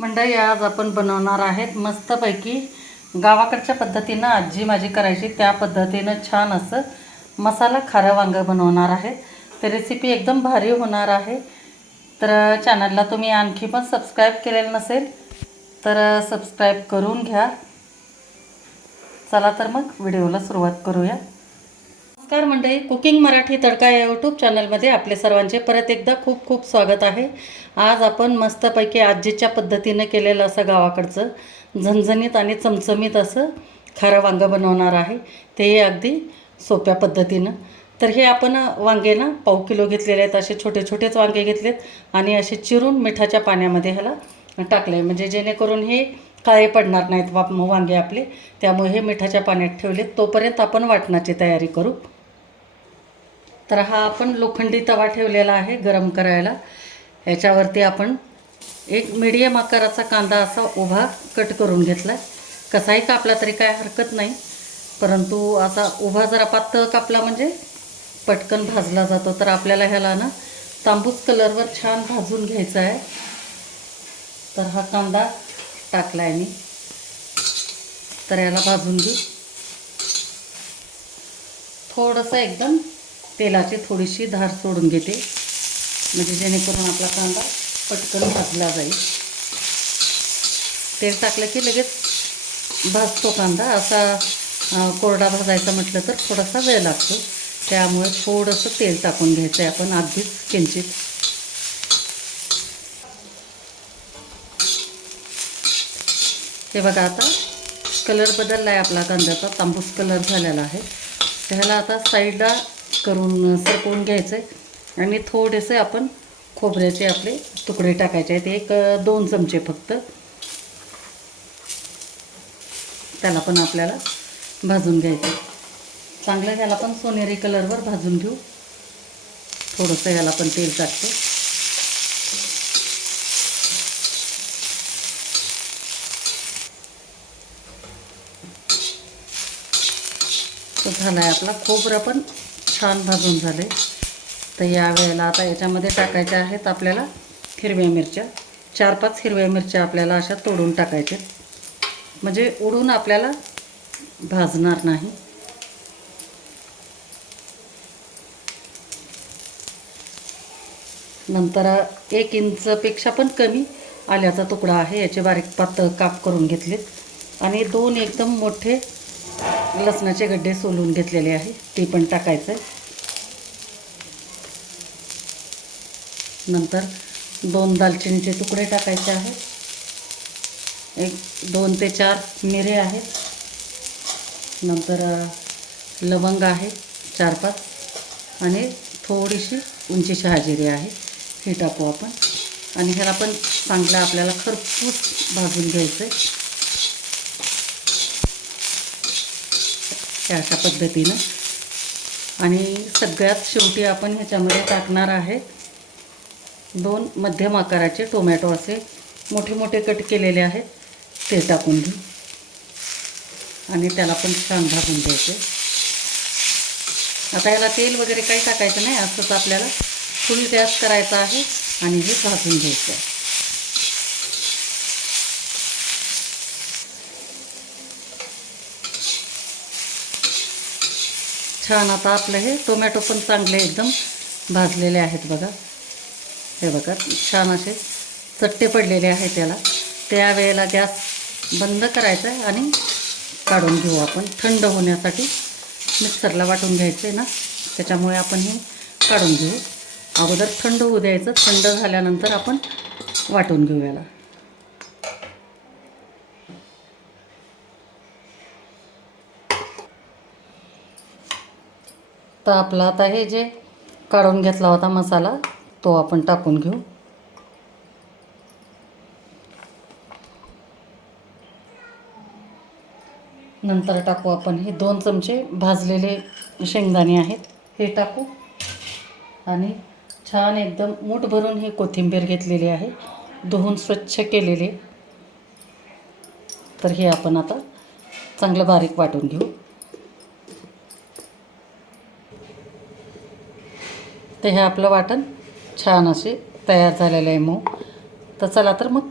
मंडळी आज आपण बनवणार आहेत मस्तपैकी गावाकडच्या पद्धतीनं आजी माझी करायची त्या पद्धतीनं छान असं मसाला खारं वांगं बनवणार आहे. तर रेसिपी एकदम भारी होणार आहे. तर चॅनलला तुम्ही आणखी पण सबस्क्राईब केलेलं नसेल तर सबस्क्राईब करून घ्या. चला तर मग व्हिडिओला सुरुवात करूया. नमस्कार मंडळी, कुकिंग मराठी तडका या यूट्यूब चॅनलमध्ये आपले सर्वांचे परत एकदा खूप खूप स्वागत आहे. आज आपण मस्तपैकी आजीच्या पद्धतीने केलेलं असं गावाकडचं झणझणीत आणि चमचमीत असं खारं वांगं बनवणार आहे. ते अगदी सोप्या पद्धतीनं. तर हे आपण वांगे ना 1.5 किलो घेतलेले आहेत. असे छोटे छोटेच वांगे घेतलेत आणि असे चिरून मिठाच्या पाण्यामध्ये ह्याला टाकले, म्हणजे जेणेकरून हे काळे पडणार नाहीत वांगे आपले. त्यामुळे हे मिठाच्या पाण्यात ठेवले. तोपर्यंत आपण वाटणाची तयारी करू. तर हा आपण लोखंडी तवा ठेवलेला आहे गरम करायला. याच्यावरती आपण एक मीडियम आकाराचा कांदा असा उभा कट करून घेतला. कसाही कापला तरी काय हरकत नाही, परंतु असा उभा जरा पातळ कापला म्हणजे पटकन भाजला जातो. तर आपल्याला ह्याला ना तांबूस कलरवर छान भाजून घ्यायचा आहे. तर हा कांदा टाकला आहे मी. तर याला भाजून घेऊ. थोडंसं एकदम तेलाची थोडीशी धार सोडून घेते, म्हणजे जेणेकरून आपला कांदा पटकन भाजला जाईल. तेल टाकलं की लगेच भाजतो कांदा. असा कोरडा भाजायचा म्हटलं तर थोडासा वेळ लागतो. त्यामुळे थोडंसं तेल टाकून घ्यायचं आहे आपण, अगदीच किंचित. हे बघा, आता कलर बदलला आहे आपला कांद्याचा, तांबूस कलर झालेला आहे. त्याला आता साईडला करून सरकवून घ्यायचं आहे आणि थोडेसे आपण खोबऱ्याचे आपले तुकडे टाकायचे आहेत. 1-2 चमचे फक्त. त्याला पण आपल्याला भाजून घ्यायचं चांगलं. ह्याला पण सोनेरी कलरवर भाजून घेऊ. थोडंसं ह्याला पण तेल टाकते. तर झाला आहे आपला खोबरं पण छान भाजून झाले. तर यावेळेला आता याच्यामध्ये टाकायच्या आहेत आपल्याला हिरव्या मिरच्या. 4-5 हिरव्या मिरच्या आपल्याला अशा तोडून टाकायच्या, म्हणजे उडून आपल्याला भाजणार नाही. नंतर 1 इंचपेक्षा पण कमी आल्याचा तुकडा आहे. याचे बारीक पातळ काप करून घेतलेत आणि 2 एकदम मोठे लसणाचे गड्डे सोलून घेतलेले आहे, ते पण टाकायचं आहे. नंतर 2 दालचिनीचे तुकडे टाकायचे आहेत. 2 ते 4 मिरे आहेत. नंतर लवंग आहे 4-5 आणि थोडीशी उंची शहाजिरी आहे. हे टाकू आपण आणि ह्याला पण चांगलं आपल्याला खरपूस भाजून घ्यायचं आहे अशा पद्धतीनं. आणि सगळ्यात शेवटी आपण ह्याच्यामध्ये टाकणार आहे 2 मध्यम आकाराचे टोमॅटो, असे मोठे मोठे कट केलेले आहेत. ते टाकून घेऊ आणि त्याला पण छान भाजून घ्यायचे. आता याला तेल वगैरे काही टाकायचं नाही, असंच आपल्याला फुल गॅस करायचा आहे आणि हे भाजून घ्यायचं आहे. छान आता आपलं हे टोमॅटो पण चांगले एकदम भाजलेले आहेत बघा. हे बघा, छान असे चट्टे पडलेले आहेत त्याला. त्यावेळेला गॅस बंद करायचा आहे आणि काढून घेऊ आपण. थंड होण्यासाठी मिक्सरला वाटून घ्यायचं आहे ना, त्याच्यामुळे आपण हे काढून घेऊ. अगोदर थंड होऊ द्यायचं. थंड झाल्यानंतर आपण वाटून घेऊ याला. तर आपला आता हे जे काढून घेतला होता मसाला, तो आपण टाकून घेऊ. नंतर टाकू आपण हे 2 चमचे भाजलेले शेंगदाणे आहेत, हे टाकू. आणि छान एकदम मूठ भरून ही कोथिंबीर घेतलेली आहे, धुवून स्वच्छ केलेले. तर हे आपण आता चांगलं बारीक वाटून घेऊ. तर हे आपलं वाटण छान असे तयार झालेलं आहे मऊ. तर चला तर मग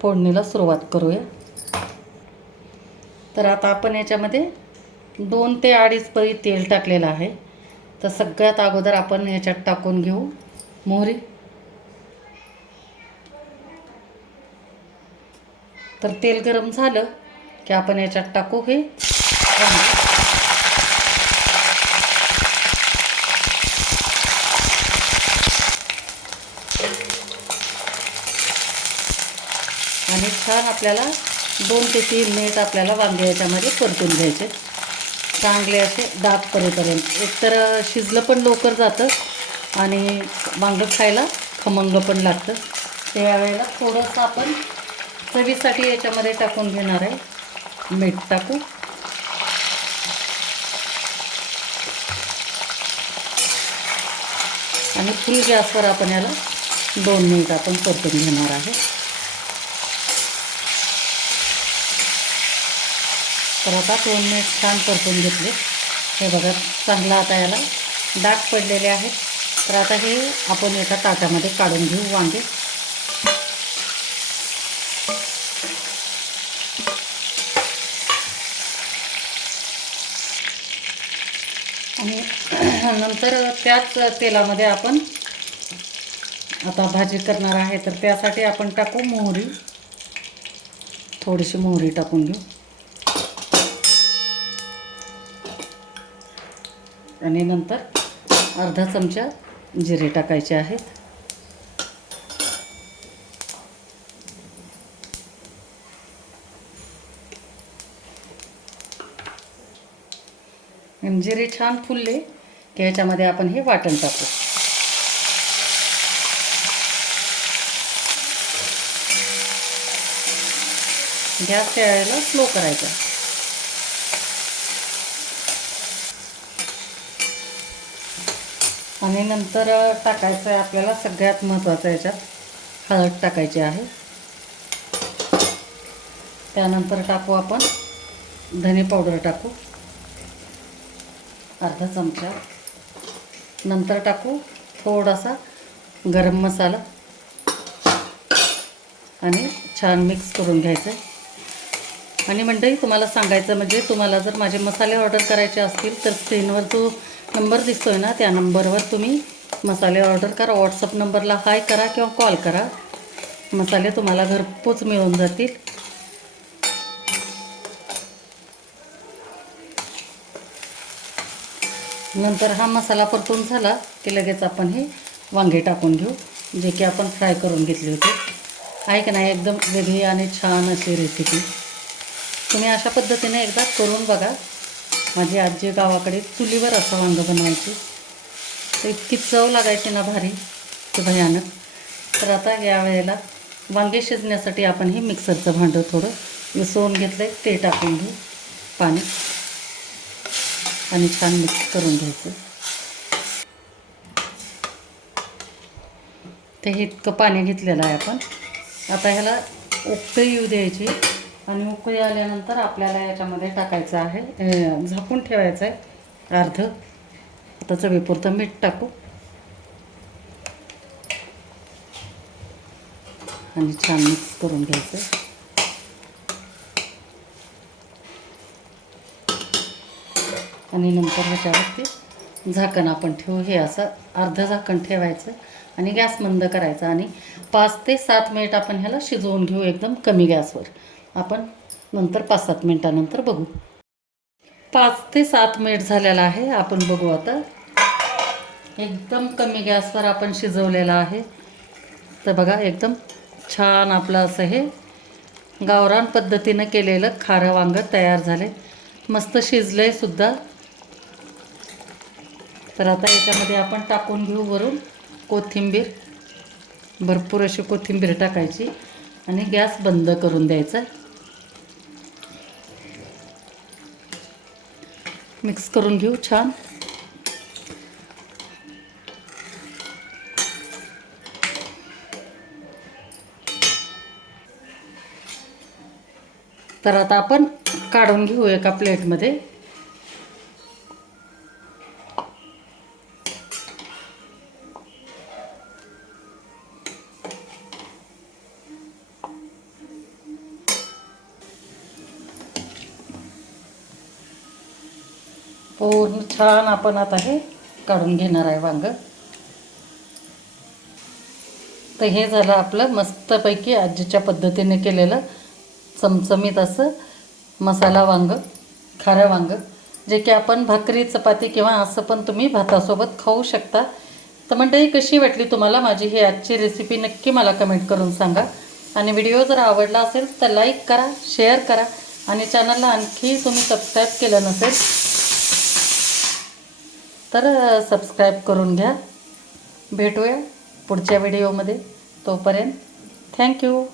फोडणीला सुरुवात करूया. तर आता आपण याच्यामध्ये 2 ते 2.5 पळी तेल टाकलेलं आहे. तर सगळ्यात अगोदर आपण ह्याच्यात टाकून घेऊ मोहरी. तर तेल गरम झालं की आपण याच्यात टाकू हे वांगे. आणि छान आपल्याला 2 ते 3 मिनिट आपल्याला वांगे याच्यामध्ये परतून घ्यायचे, चांगले असे डाग पडेपर्यंत. एकतर शिजलं पण लवकर जातं आणि वांगं खायला खमंग पण लागतं. त्यावेळेला थोडंसं आपण चवीसाठी याच्यामध्ये टाकून घेणार आहे, मीठ टाकू. आणि फुल गॅसवर आपण याला 2 मिनिट आपण परतून घेणार आहे. तर आता 2 मिनिट छान परतून घेतले. हे बघा चांगला आता याला डाग पडलेले आहेत. तर आता हे आपण एका ताटामध्ये काढून घेऊ वांगे. आणि नंतर त्याच तेलामध्ये आपण आता भाजी करणार आहे. तर त्यासाठी आपण टाकू मोहरी. थोडीशी मोहरी टाकून घेऊ. आणि नंतर अर्धा चमचा जिरे टाकायचे आहेत. जिरे छान फुलले की ह्याच्यामध्ये आपण हे वाटण टाकू. गॅस त्यावेळेला स्लो करायचा. आणि नंतर टाकायचं आहे आपल्याला सगळ्यात महत्त्वाचं याच्यात हळद टाकायची आहे. त्यानंतर टाकू आपण धने पावडर टाकू अर्धा चमचा. नंतर टाकू थोडासा गरम मसाला आणि छान मिक्स करून घ्यायचं. आणि मंडळी तुम्हाला सांगायचं म्हणजे तुम्हाला जर माझे मसाले ऑर्डर करायचे असतील तर स्क्रीनवर जो नंबर दिसतोय ना त्या नंबरवर तुम्ही मसाले ऑर्डर करा. व्हॉट्सअप नंबरला हाय करा किंवा कॉल करा. मसाले तुम्हाला घरपोच मिळून जातील. नंतर हा मसाला परतून झाला की लगेच आपण हे वांगे टाकून घेऊ, जे की आपण फ्राय करून घेतले होते. आहे की नाही एकदम वेगळी आणि छान अशी रेसिपी. तुम्ही अशा पद्धतीने एकदा करून बघा. माझी आजी गावाकडे चुलीवर असं वांगं बनवायची, तर इतकी चव लागायची ना भारी की भयानक. तर आता या वेळेला वांगे शिजण्यासाठी आपण हे मिक्सरचं भांडं थोडं विसवून घेतलं आहे, ते टाकून घेऊ पाणी आणि छान मिक्स करून घ्यायचं. ते हे इतकं पाणी घेतलेलं आहे आपण. आता ह्याला उकळी येऊ द्यायची आणि उकळी आल्यानंतर आपल्याला याच्यामध्ये टाकायचं आहे, झाकून ठेवायचं आहे अर्ध. आता चवीपुरतं मीठ टाकू आणि छान मिक्स करून घ्यायचं. आणि नंतर ह्याच्यावरती झाकण आपण ठेवू. हे असं अर्ध झाकण ठेवायचं आणि गॅस मंद करायचा. आणि 5 ते 7 मिनिट आपण ह्याला शिजवून घेऊ एकदम कमी गॅसवर. आपण नंतर 5-7 मिनिटानंतर बघू. 5 ते 7 मिनिट झालेला आहे. आपण बघू आता. एकदम कमी गॅसवर आपण शिजवलेलं आहे. तर बघा एकदम छान आपलं असं हे गावरान पद्धतीनं केलेलं खारं वांगं तयार झाले. मस्त शिजलं आहे सुद्धा. तर आता याच्यामध्ये आपण टाकून घेऊ वरून कोथिंबीर. भरपूर अशी कोथिंबीर टाकायची आणि गॅस बंद करून द्यायचा. मिक्स करून घेऊ छान. तर आता आपण काढून घेऊ एका प्लेटमध्ये. पूर्ण छान आपण आता हे काढून घेणार आहे वांगं. तर हे झालं आपलं मस्तपैकी आजीच्या पद्धतीने केलेलं चमचमीत असं मसाला वांगं, खारं वांगं, जे की आपण भाकरी चपाती किंवा असं पण तुम्ही भातासोबत खाऊ शकता. तर मंडळी, कशी वाटली तुम्हाला माझी ही आजची रेसिपी नक्की मला कमेंट करून सांगा. आणि व्हिडिओ जर आवडला असेल तर लाईक करा, शेअर करा आणि चॅनलला आणखी तुम्ही सबस्क्राईब केलं नसेल तर सबस्क्राईब करून घ्या. भेटूया पुढच्या व्हिडिओमध्ये. तोपर्यंत थँक्यू.